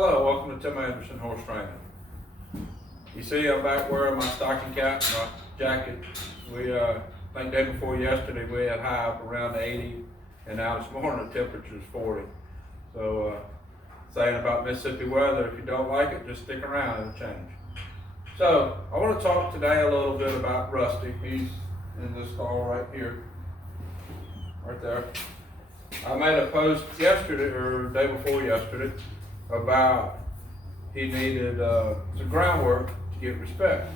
Hello, welcome to Tim Anderson Horse Training. You see I'm back wearing my stocking cap, my jacket. I think day before yesterday we had high up around 80, and now this morning the temperature is 40. So saying about Mississippi weather, if you don't like it, just stick around, it'll change. So I want to talk today a little bit about Rusty. He's in this stall right here, right there. I made a post yesterday, or day before yesterday, about he needed some groundwork to get respect.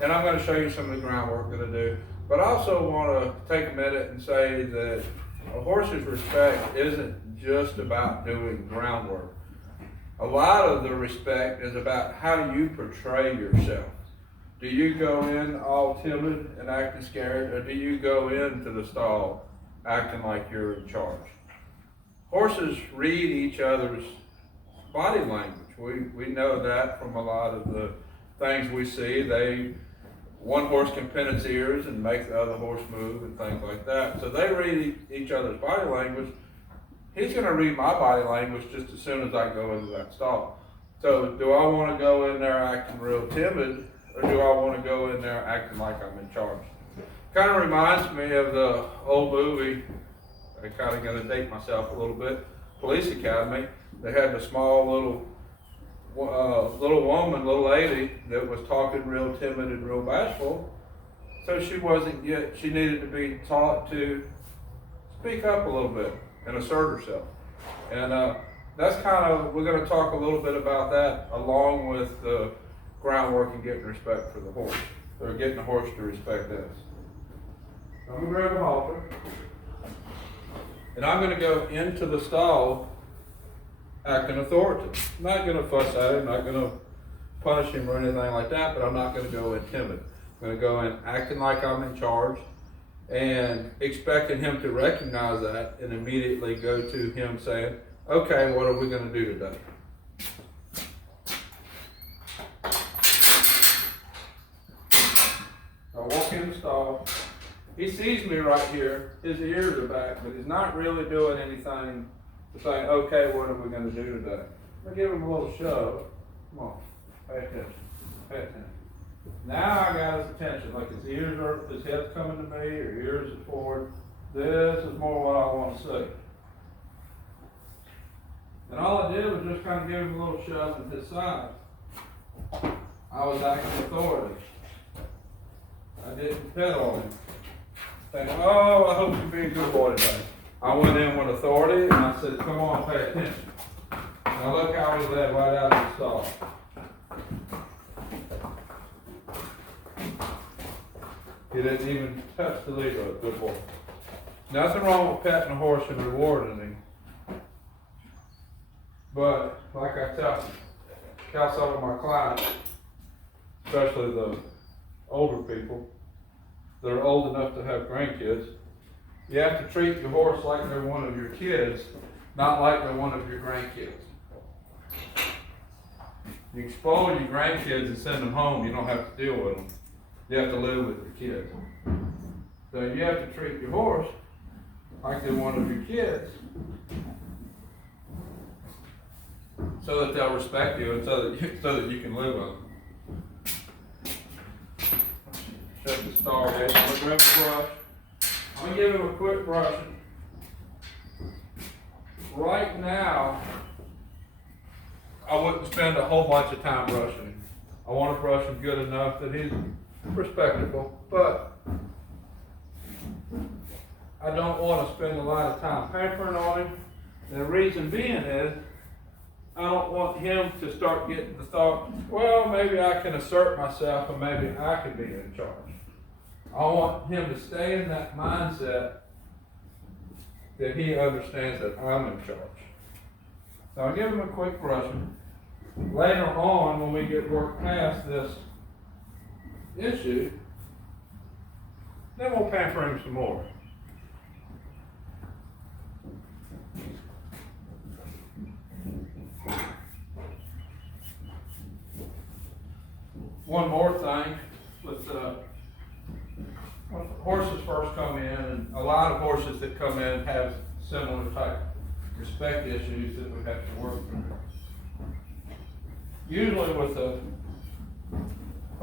And I'm going to show you some of the groundwork that I do. But I also want to take a minute and say that a horse's respect isn't just about doing groundwork. A lot of the respect is about how you portray yourself. Do you go in all timid and acting scared, or do you go into the stall acting like you're in charge? Horses read each other's body language. We know that from a lot of the things we see. One horse can pin its ears and make the other horse move and things like that. So they read each other's body language. He's going to read my body language just as soon as I go into that stall. So do I want to go in there acting real timid, or do I want to go in there acting like I'm in charge? Kind of reminds me of the old movie, I'm kind of going to date myself a little bit, Police Academy. They had the small little woman, little lady, that was talking real timid and real bashful. So she needed to be taught to speak up a little bit and assert herself. And that's we're going to talk a little bit about that along with the groundwork and getting respect for the horse, or getting the horse to respect us. So I'm going to grab a halter, and I'm going to go into the stall acting authoritative. I'm not going to fuss at him, not going to punish him or anything like that, but I'm not going to go in timid. I'm going to go in acting like I'm in charge and expecting him to recognize that and immediately go to him saying, okay, what are we going to do today? I walk in the stall. He sees me right here. His ears are back, but he's not really doing anything to say, okay, what are we going to do today? I give him a little shove. Come on, pay attention. Pay attention. Now I got his attention. Like his head's coming to me, or ears are forward. This is more what I want to see. And all I did was just kind of give him a little shove at his side. I was acting authority. I didn't pedal him. Saying, oh, I hope you be a good boy today. I went in with authority and I said, come on, pay attention. Now look how he led right out of the stall. He didn't even touch the leader. Good boy. Nothing wrong with petting a horse and rewarding him. But like I tell some of my clients, especially the older people that are old enough to have grandkids, you have to treat your horse like they're one of your kids, not like they're one of your grandkids. You spoil your grandkids and send them home, you don't have to deal with them. You have to live with your kids. So you have to treat your horse like they're one of your kids, so that they'll respect you and so that you can live with them. Shut the stall head. I'm going to grab a brush. I'm going to give him a quick brushing. Right now, I wouldn't spend a whole bunch of time brushing him. I want to brush him good enough that he's respectable, but I don't want to spend a lot of time pampering on him. And the reason being is, I don't want him to start getting the thought, well, maybe I can assert myself and maybe I can be in charge. I want him to stay in that mindset that he understands that I'm in charge. So I'll give him a quick brushing. Later on, when we get work past this issue, then we'll pamper him some more. One more thing with when horses first come in, and a lot of horses that come in have similar type respect issues that we have to work through. usually with a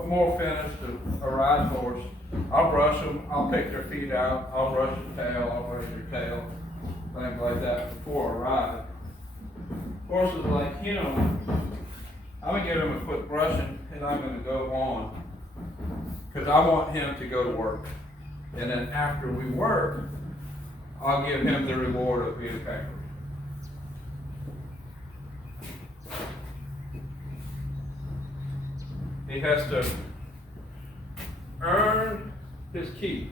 more finished, a ride horse, I'll brush them, I'll pick their feet out, I'll brush the tail, I'll raise their tail, things like that before a ride. Horses like him, I'm gonna give him a quick brushing and I'm gonna go on. Because I want him to go to work. And then after we work, I'll give him the reward of being a packer. He has to earn his keep.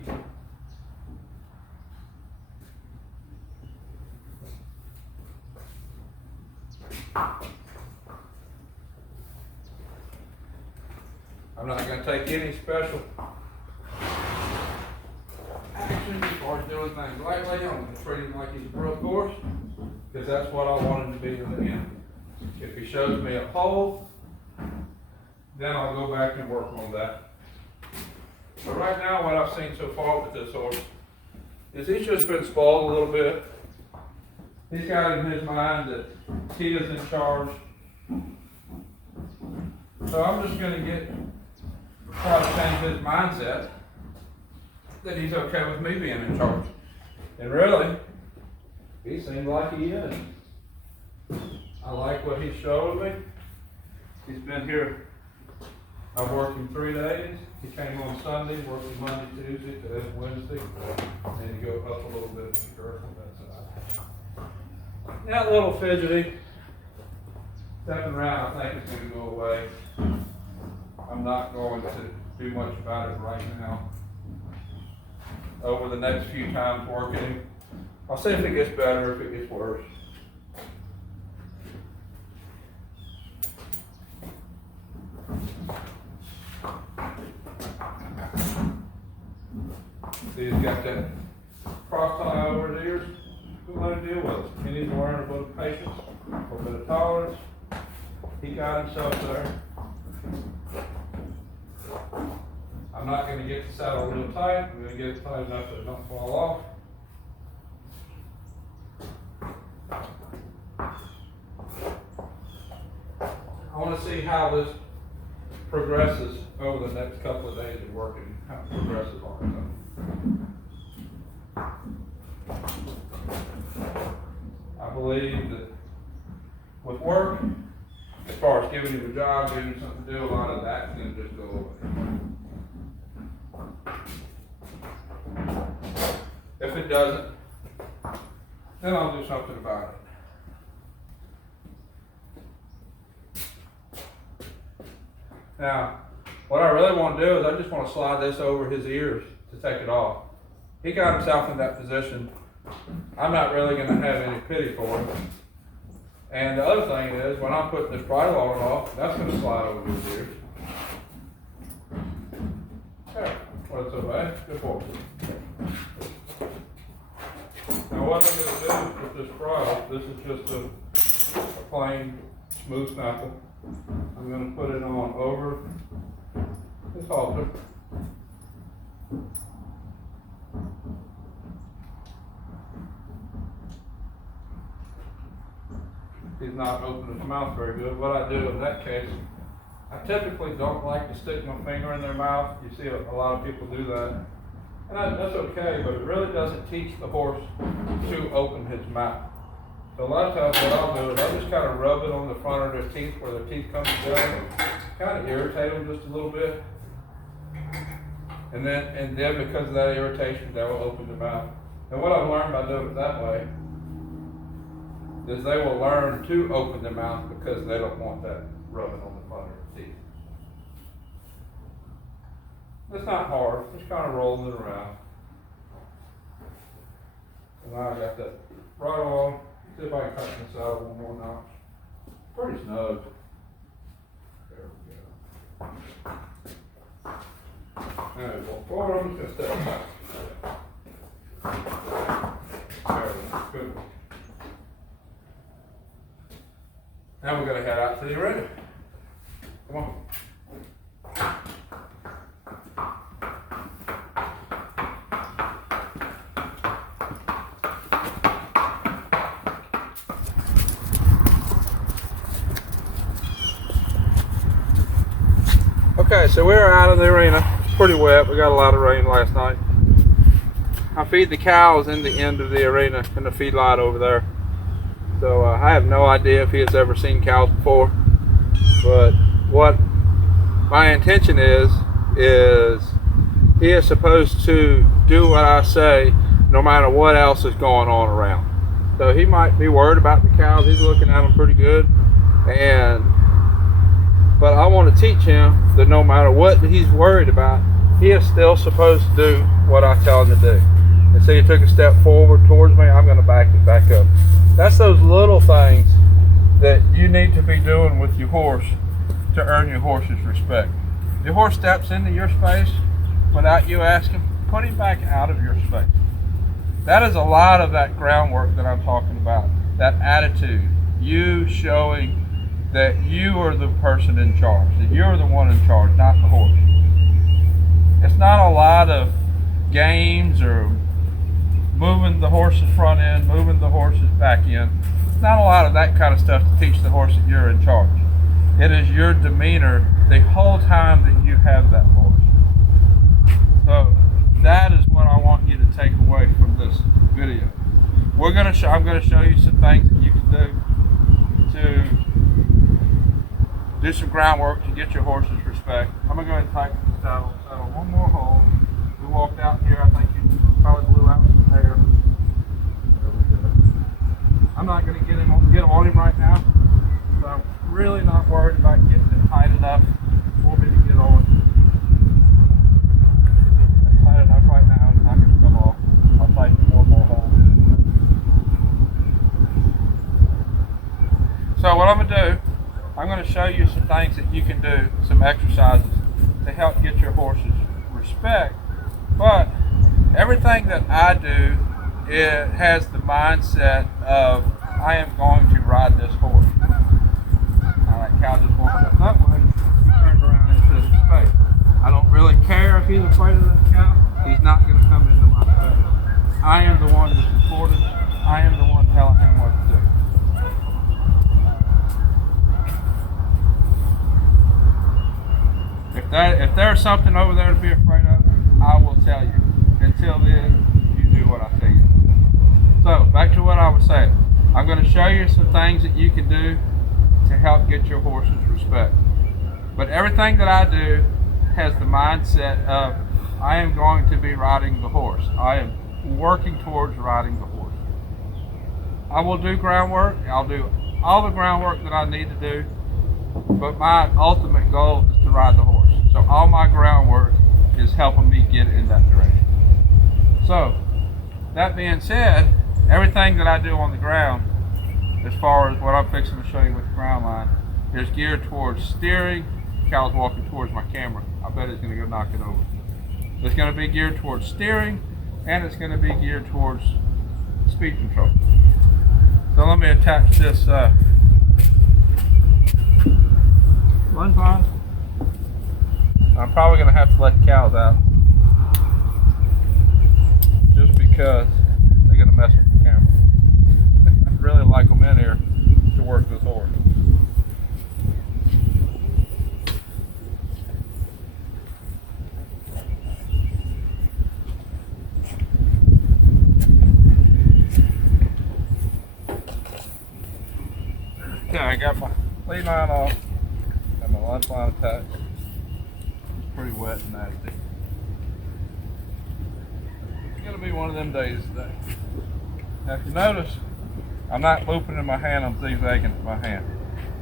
I'm not going to take any special action as far as doing things lightly. I'm going to treat him like he's a broke horse, because that's what I want him to be in the end. If he shows me a hole, then I'll go back and work on that. But right now, what I've seen so far with this horse is he's just been spoiled a little bit. He's got in his mind that he is in charge. So I'm just going to try to change his mindset that he's okay with me being in charge. And really, he seems like he is. I like what he's showing me. He's been here. I've worked him 3 days. He came on Sunday, worked him Monday, Tuesday, today Wednesday. And he go up a little bit to the girth on that side. That little fidgety, stepping around, I think it's going to go away. I'm not going to do much about it right now. Over the next few times working him, I'll see if it gets better, if it gets worse. See, he's got that cross tie over his ears. We'll let him deal with it. He needs to learn a little patience, a little bit of tolerance. He got himself there. I'm not going to get the saddle real tight. I'm going to get it tight enough that it don't fall off. I want to see how this progresses over the next couple of days of working, how it progresses on it. I believe that with work, as far as giving him a job, giving him something to do, a lot of that's going to just go away. If it doesn't, then I'll do something about it. Now, what I really want to do is I just want to slide this over his ears to take it off. He got himself in that position. I'm not really going to have any pity for him. And the other thing is, when I'm putting this bridle on and off, that's going to slide over his ears. There, what's so bad? Good boy. Now what I'm going to do with this bridle, this is just a plain smooth snaffle. I'm going to put it on over this halter. He's not opening his mouth very good. What I do in that case, I typically don't like to stick my finger in their mouth. You see a lot of people do that. And that's okay, but it really doesn't teach the horse to open his mouth. So a lot of times what I'll do is I'll just kind of rub it on the front of their teeth where their teeth come together, kind of irritate them just a little bit. And then because of that irritation, they will open their mouth. And what I've learned by doing it that way is they will learn to open their mouth because they don't want that rubbing on the front of their teeth. It's not hard, just kind of rolling it around. And now I got that right on. See if I can tighten this out one more notch. Pretty snug. There we go. Alright, well, forward, I'm just going to step back. There we go. Good. Now we're going to head out to the arena. Come on. Okay, so we're out of the arena. It's pretty wet. We got a lot of rain last night. I feed the cows in the end of the arena in the feedlot over there. So I have no idea if he has ever seen cows before. But what my intention is he is supposed to do what I say no matter what else is going on around. So he might be worried about the cows. He's looking at them pretty good. But I want to teach him that no matter what he's worried about, he is still supposed to do what I tell him to do. And see, he took a step forward towards me, I'm going to back it back up. That's those little things that you need to be doing with your horse to earn your horse's respect. If your horse steps into your space without you asking, put him back out of your space. That is a lot of that groundwork that I'm talking about, that attitude, you showing that you are the person in charge, that you're the one in charge, not the horse. It's not a lot of games or moving the horse's front end, moving the horse's back end. It's not a lot of that kind of stuff to teach the horse that you're in charge. It is your demeanor the whole time that you have that horse. So that is what I want you to take away from this video. I'm going to show you some things that you can do to do some groundwork to get your horse's respect. I'm going to go ahead and tighten the saddle one more hole. We walked out here, I think you probably blew out some hair. There we go. I'm not going to get him on him right now, so I'm really not worried about getting it tight enough for me to get on. It's tight enough right now, it's not going to come off. I'll tighten one more hole. So what I'm going to do, I'm going to show you some things that you can do, some exercises to help get your horse's respect. But everything that I do, it has the mindset of I am going to ride this horse. Now that cow just walked up that way, he turned around into his space. I don't really care if he's afraid of that cow. He's not going to come into my space. I am the one that's important. I am the one telling him what to do. If there's something over there to be afraid of, I will tell you. Until then, you do what I tell you. So, back to what I was saying. I'm going to show you some things that you can do to help get your horse's respect. But everything that I do has the mindset of I am going to be riding the horse. I am working towards riding the horse. I will do groundwork. I'll do all the groundwork that I need to do. But my ultimate goal is to ride the horse. So all my groundwork is helping me get in that direction. So, that being said, everything that I do on the ground, as far as what I'm fixing to show you with the ground line, is geared towards steering. Cow's walking towards my camera. I bet it's going to go knock it over. It's going to be geared towards steering, and it's going to be geared towards speed control. So let me attach this lunge line. I'm probably going to have to let the cows out just because they're going to mess with the camera. I really like them in here to work this horse. Okay, I got my lead line off, got my lunge line attached. Pretty wet and nasty. It's going to be one of them days today. Now if you notice, I'm not looping in my hand, I'm zigzagging in my hand.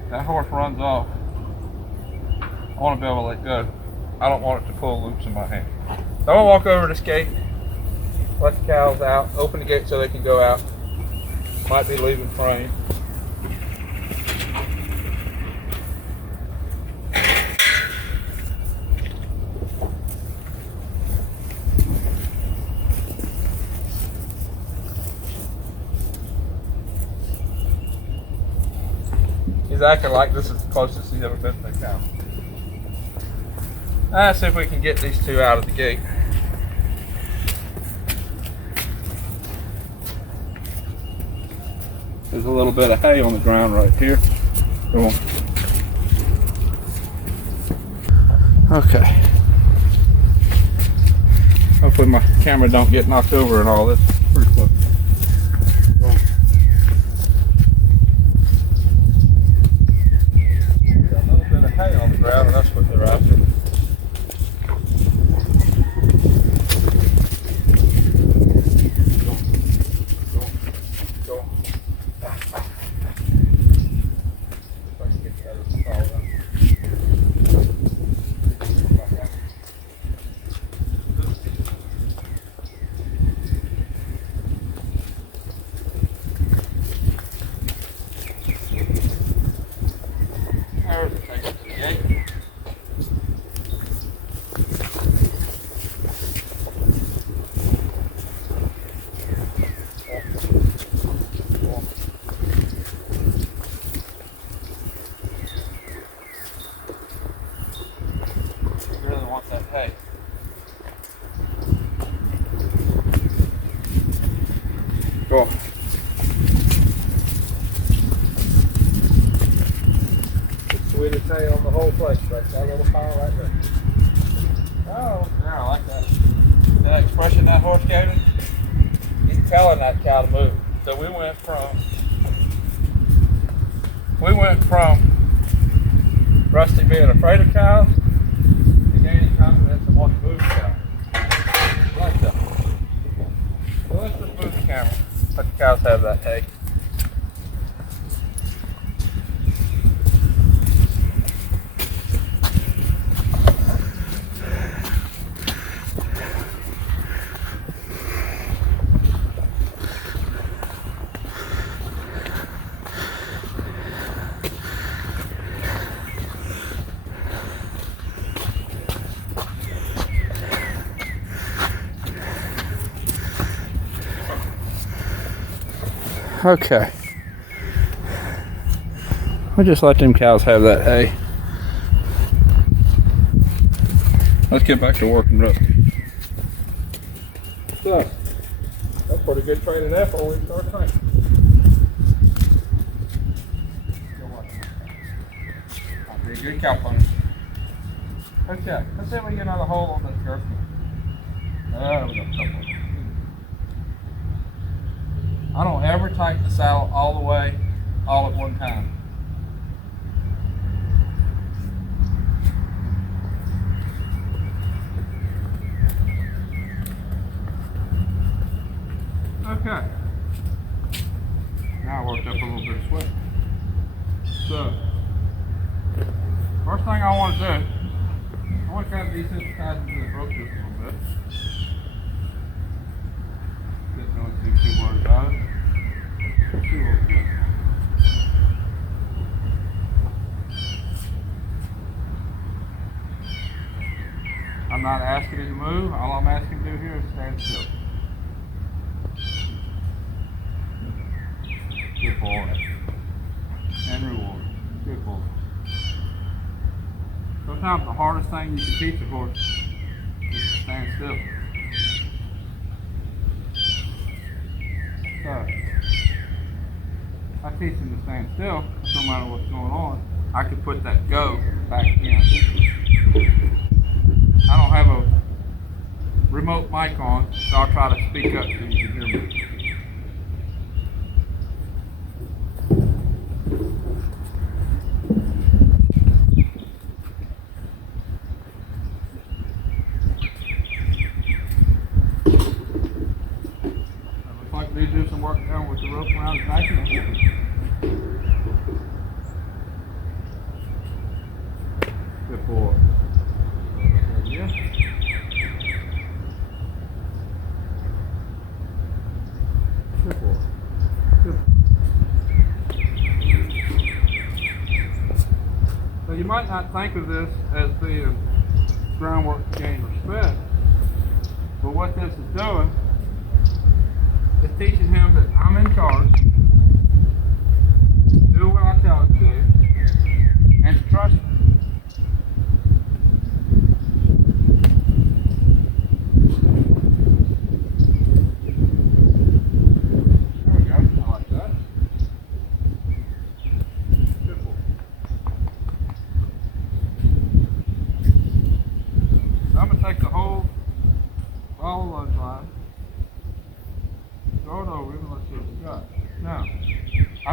That horse runs off. I want to be able to let go. I don't want it to pull loops in my hand. So I'm going to walk over to this gate, let the cows out, open the gate so they can go out. Might be leaving frame. He's acting like this is the closest he's ever been to a cow. Let's see if we can get these two out of the gate. There's a little bit of hay on the ground right here. Come on. Okay. Hopefully my camera don't get knocked over and all this. Pretty close. Got a little bit of hay on the ground, and that's what they're after. Hey. Go on. The sweetest hay on the whole place, right? That little pile right there. Oh, yeah, I like that. That expression that horse gave me, he's telling that cow to move. So we went from Rusty being afraid of cows to gaining confidence and wanting to move the cow. Like that. So let's just move the camera. Let the cows have that hay. Okay. We'll just let them cows have that hay. Let's get back to working Rusty. So, that's pretty good training there before we start training. I'll be a good cow punter. Okay, let's see if we can get another hole on this girth. We got a couple. I don't ever tighten the saddle all the way, all at one time. Okay. Now I worked up a little bit of sweat. So, first thing I want to do, I want to kind of desensitize the throat just a little bit. Didn't really think too much about it. Let's see what we got. I'm not asking you to move. All I'm asking you to do here is stand still. Good boy. And reward. Good boy. Sometimes the hardest thing you can teach a horse is to stand still. So, I teach him to stand still, no matter what's going on. I can put that go back in. I don't have a remote mic on, so I'll try to speak up so you can hear me. Looks like we do some work down with the rope around the back of him. Good boy. Yeah. Good boy. Good. So you might not think of this as being groundwork to gain respect, but what this is doing is teaching him that I'm in charge, do what I tell him to do, and to trust me.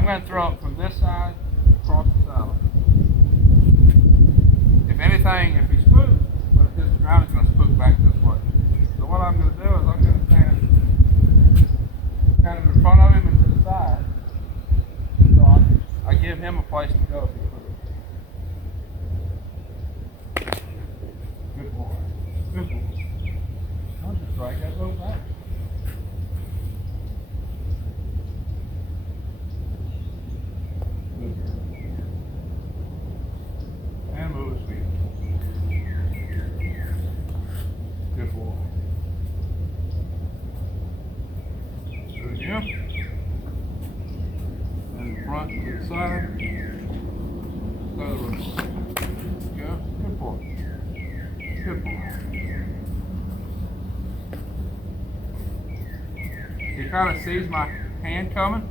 going to throw it from this side across the saddle. If anything, if he spooks, but if this ground is going to spook back this way. So what I'm going to do is I'm going to stand kind of in front of him and to the side. So I give him a place to go if he spooks. Good boy. Good boy. I'll just drag that boat back. And move his feet. Good boy. Good again. And the front to the side. Other way. Yeah. Good boy. Good boy. He kind of sees my hand coming.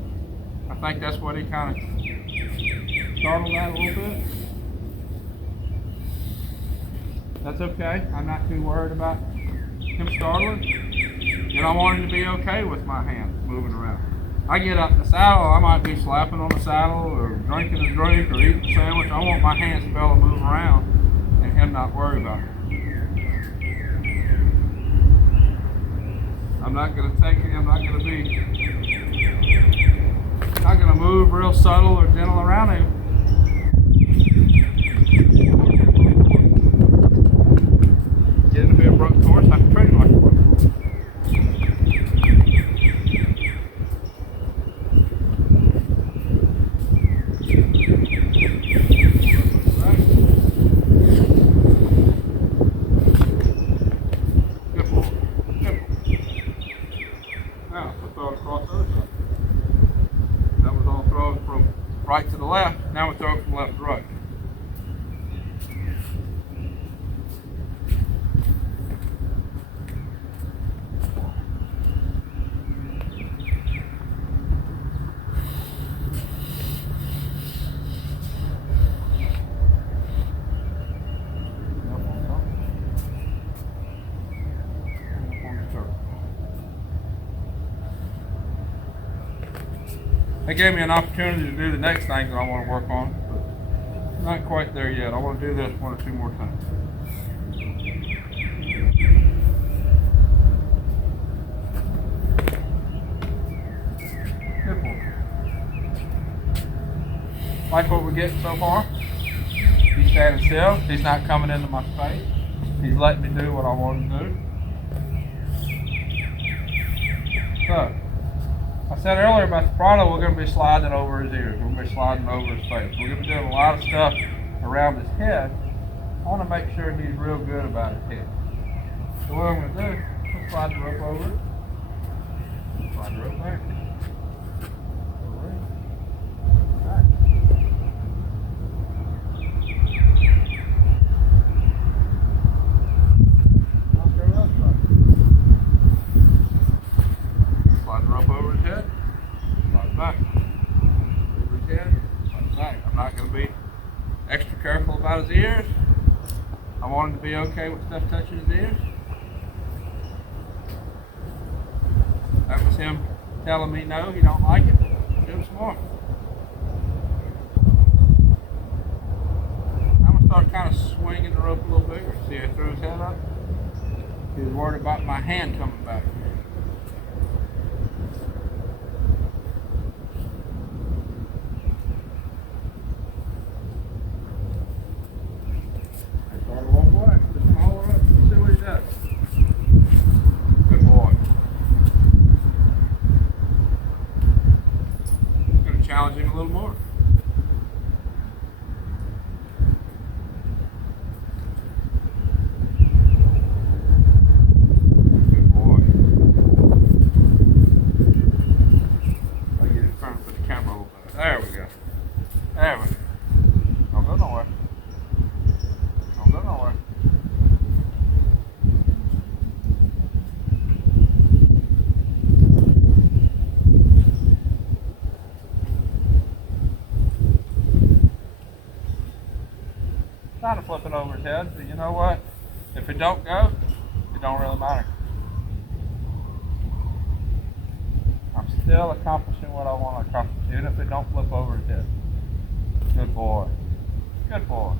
I think that's what he kind of startled at a little bit. That's okay. I'm not too worried about him startling. And I want him to be okay with my hand moving around. I get up in the saddle, I might be slapping on the saddle or drinking a drink or eating a sandwich. I want my hands to be able to move around and him not worry about it. I'm not going to take it, I'm not going to move real subtle or gentle around him. Getting to be a broke horse, I can treat him like a broke horse. Good boy. Good boy. Now, we'll throw it across the other side. That was all thrown from right to the left. Now we throw it from left to right. They gave me an opportunity to do the next thing that I want to work on, but not quite there yet. I want to do this one or two more times. Good boy. Like what we're getting so far. He's standing still. He's not coming into my space. He's letting me do what I want him to do. So, I said earlier about the Prado, we're going to be sliding over his ears. We're going to be sliding over his face. We're going to be doing a lot of stuff around his head. I want to make sure he's real good about his head. So what I'm going to do, I'll slide the rope over it. Slide the rope back. Over it. All right. I'll go the other side. Slide the rope over his head. Slide it back. Over his head. Slide it back. I'm not going to be extra careful about his ears. I want him to be okay with stuff touching his ears. That was him telling me no, he don't like it. Do some more. I'm going to start kind of swinging the rope a little bigger. See, I threw his head up. He was worried about my hand coming back. Good boy. I'm going to challenge him a little more. Good boy. I'll get in front of the camera a little bit. There we go. There we go. Don't go nowhere. Don't go nowhere. Kind of flipping over his head, but you know what? If it don't go, it don't really matter. I'm still accomplishing what I want to accomplish, even if it don't flip over its head. Good boy. Good boy.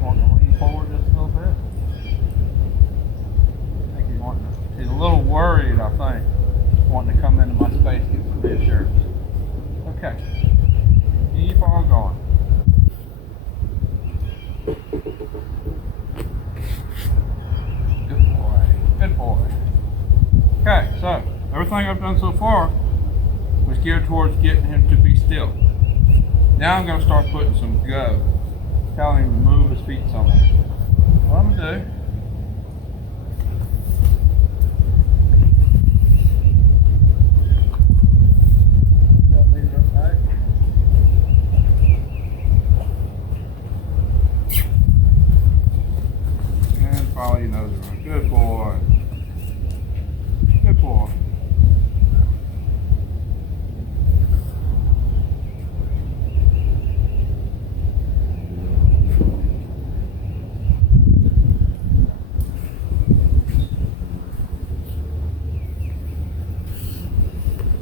Want to lean forward just a little bit. I think he's wanting to, he's a little worried, I think. Wanting to come into my space, get some reassurance. Okay. Keep on going. Good boy. Good boy. Okay, so everything I've done so far was geared towards getting him to be still. Now I'm going to start putting some go, telling him to move his feet somewhere. What I'm going to do, and follow your nose around. Good boy. Good boy.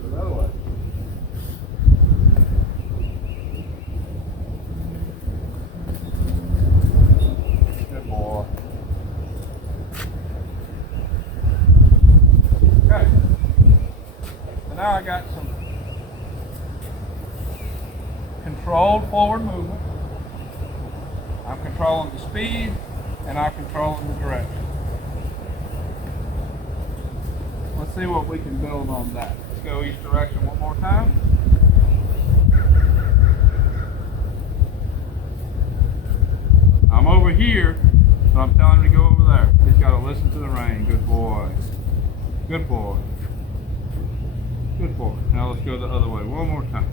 Another way. Good boy. Okay. So now I got some controlled forward movement. I'm controlling the speed and I'm controlling the direction. Let's see what we can build on that. Let's go each direction one more time. I'm over here, so I'm telling him to go over there. He's got to listen to the rein. Good boy. Good boy. Good boy. Now let's go the other way one more time.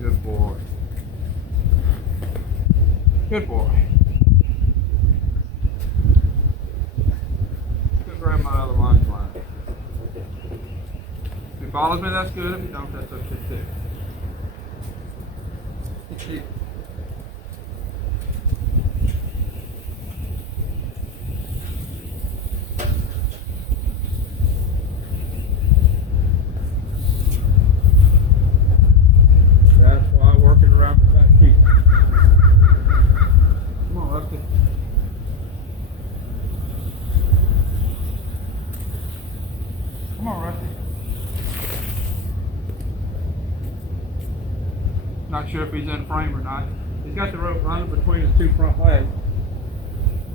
Good boy. Good boy. Good grab my other line. If he follows me, that's good. If he don't, that's okay too. That's why working around the back feet. Come on, Lefty. Come on, Rusty. Not sure if he's in frame or not. He's got the rope running between his two front legs.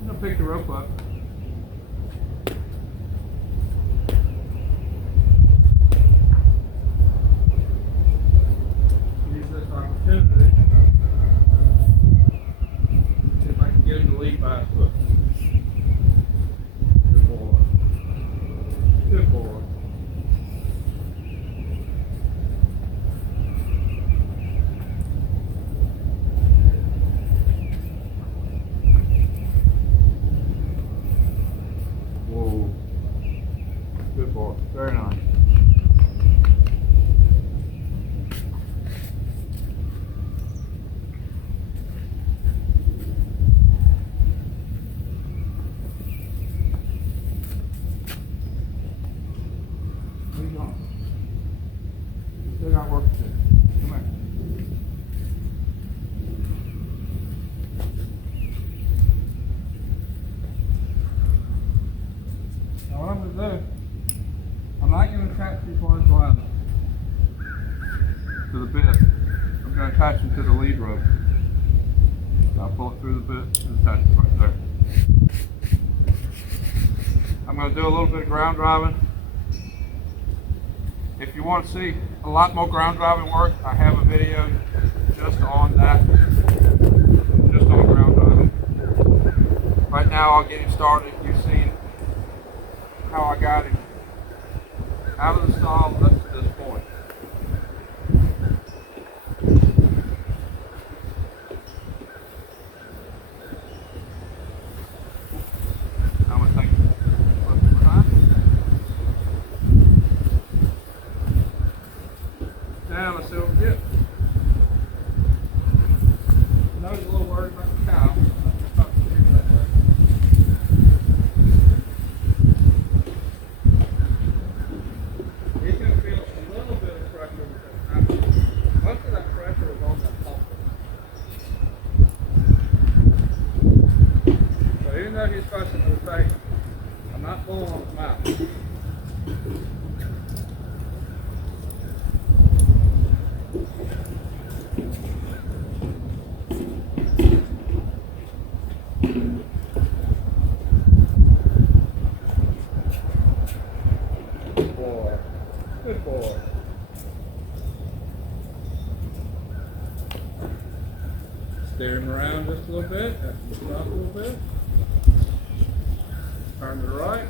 I'm gonna pick the rope up. Use this opportunity. See if I can get him to lead by his foot. Good boy. Good boy. Whoa. Good boy. Very nice. Where you going? Still got work to do. Come here. Now what I'm going to do, I'm not going to attach these ones line to the bit. I'm going to attach them to the lead rope. So I'll pull it through the bit and attach it right there. I'm going to do a little bit of ground driving. If you want to see a lot more ground driving work, I have a video just on that, just on ground driving. Right now I'll get him started. You've seen how I got him out of the stall up to this point. around, let's see what we get. I know he's a little worried about the cow. He's going to feel a little bit of pressure with that happening. Most of that pressure is on that pulpit. So even though he's fussing with his face, I'm not pulling on his mouth. Good boy. Good boy. Steer him around just a little bit. Have to stop a little bit. Turn to the right.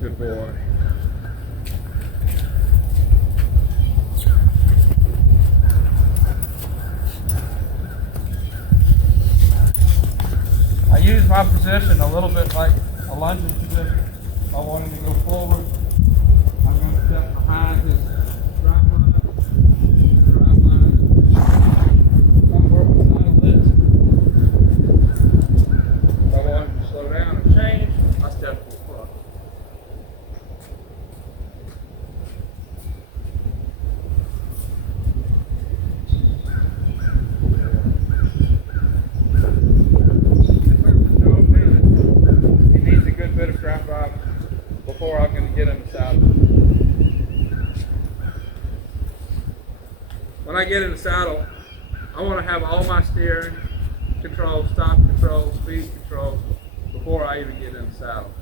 Good boy. I use my position a little bit like a lunging position. If I want him to go forward, I'm going to step behind his drive line. Drive line. I'm working on a list. If I want him to slow down and change, I step to the front. He needs a good bit of trap drive before I'm going to get him to saddle. When I get in the saddle, I want to have all my steering control, stop control, speed control before I even get in the saddle.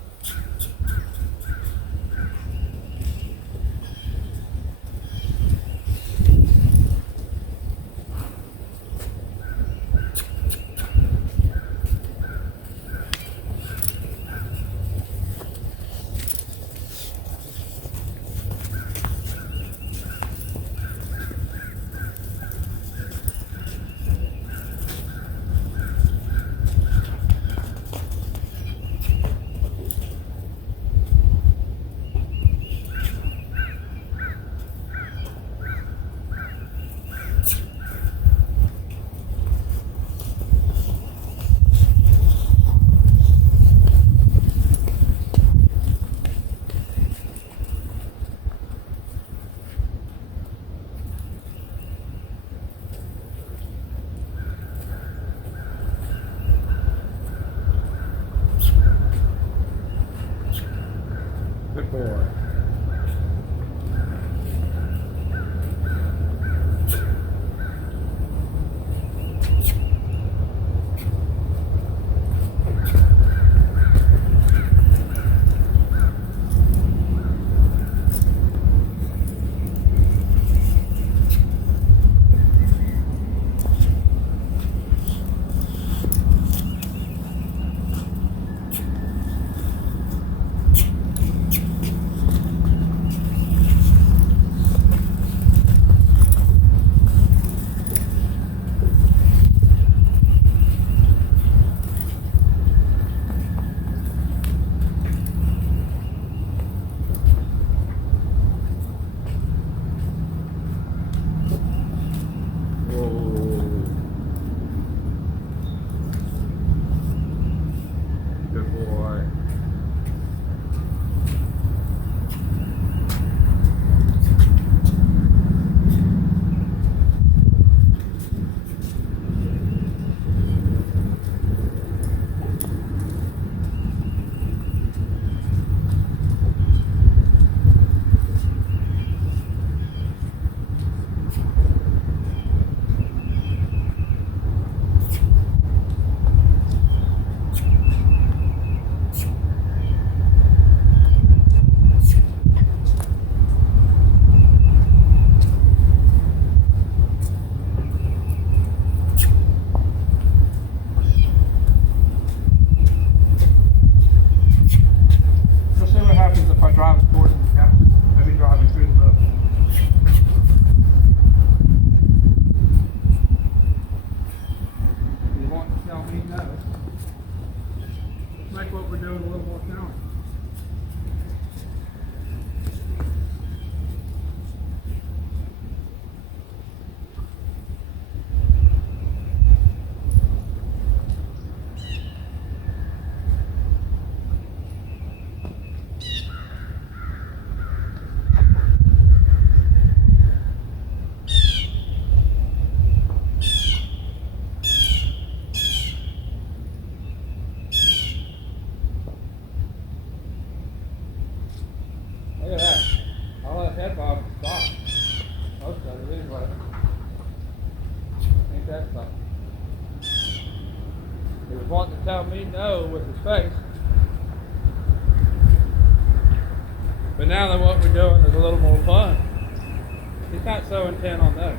Good boy. tell me no with his face. But now that what we're doing is a little more fun, he's not so intent on that.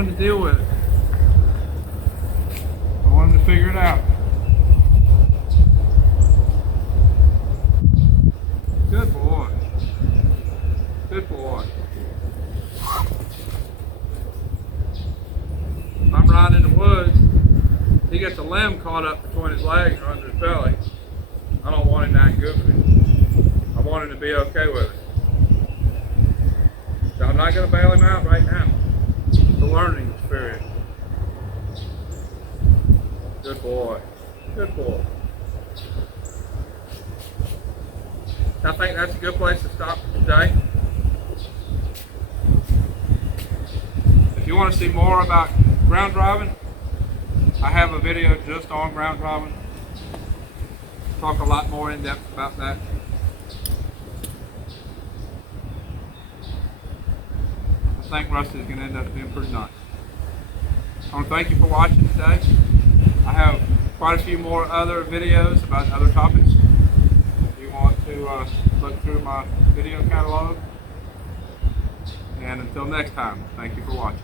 To deal with it. I want him to figure it out. Good boy. Good boy. If I'm riding in the woods, he gets a limb caught up between his legs or under his belly. I don't want him to act goofy. I want him to be okay with it. So I'm not going to bail him out right now. The learning experience. Good boy. Good boy. I think that's a good place to stop for today. If you want to see more about ground driving, I have a video just on ground driving. Talk a lot more in depth about that. I think Rusty is going to end up being pretty nice. I want to thank you for watching today. I have quite a few more other videos about other topics. If you want to look through my video catalog. And until next time, thank you for watching.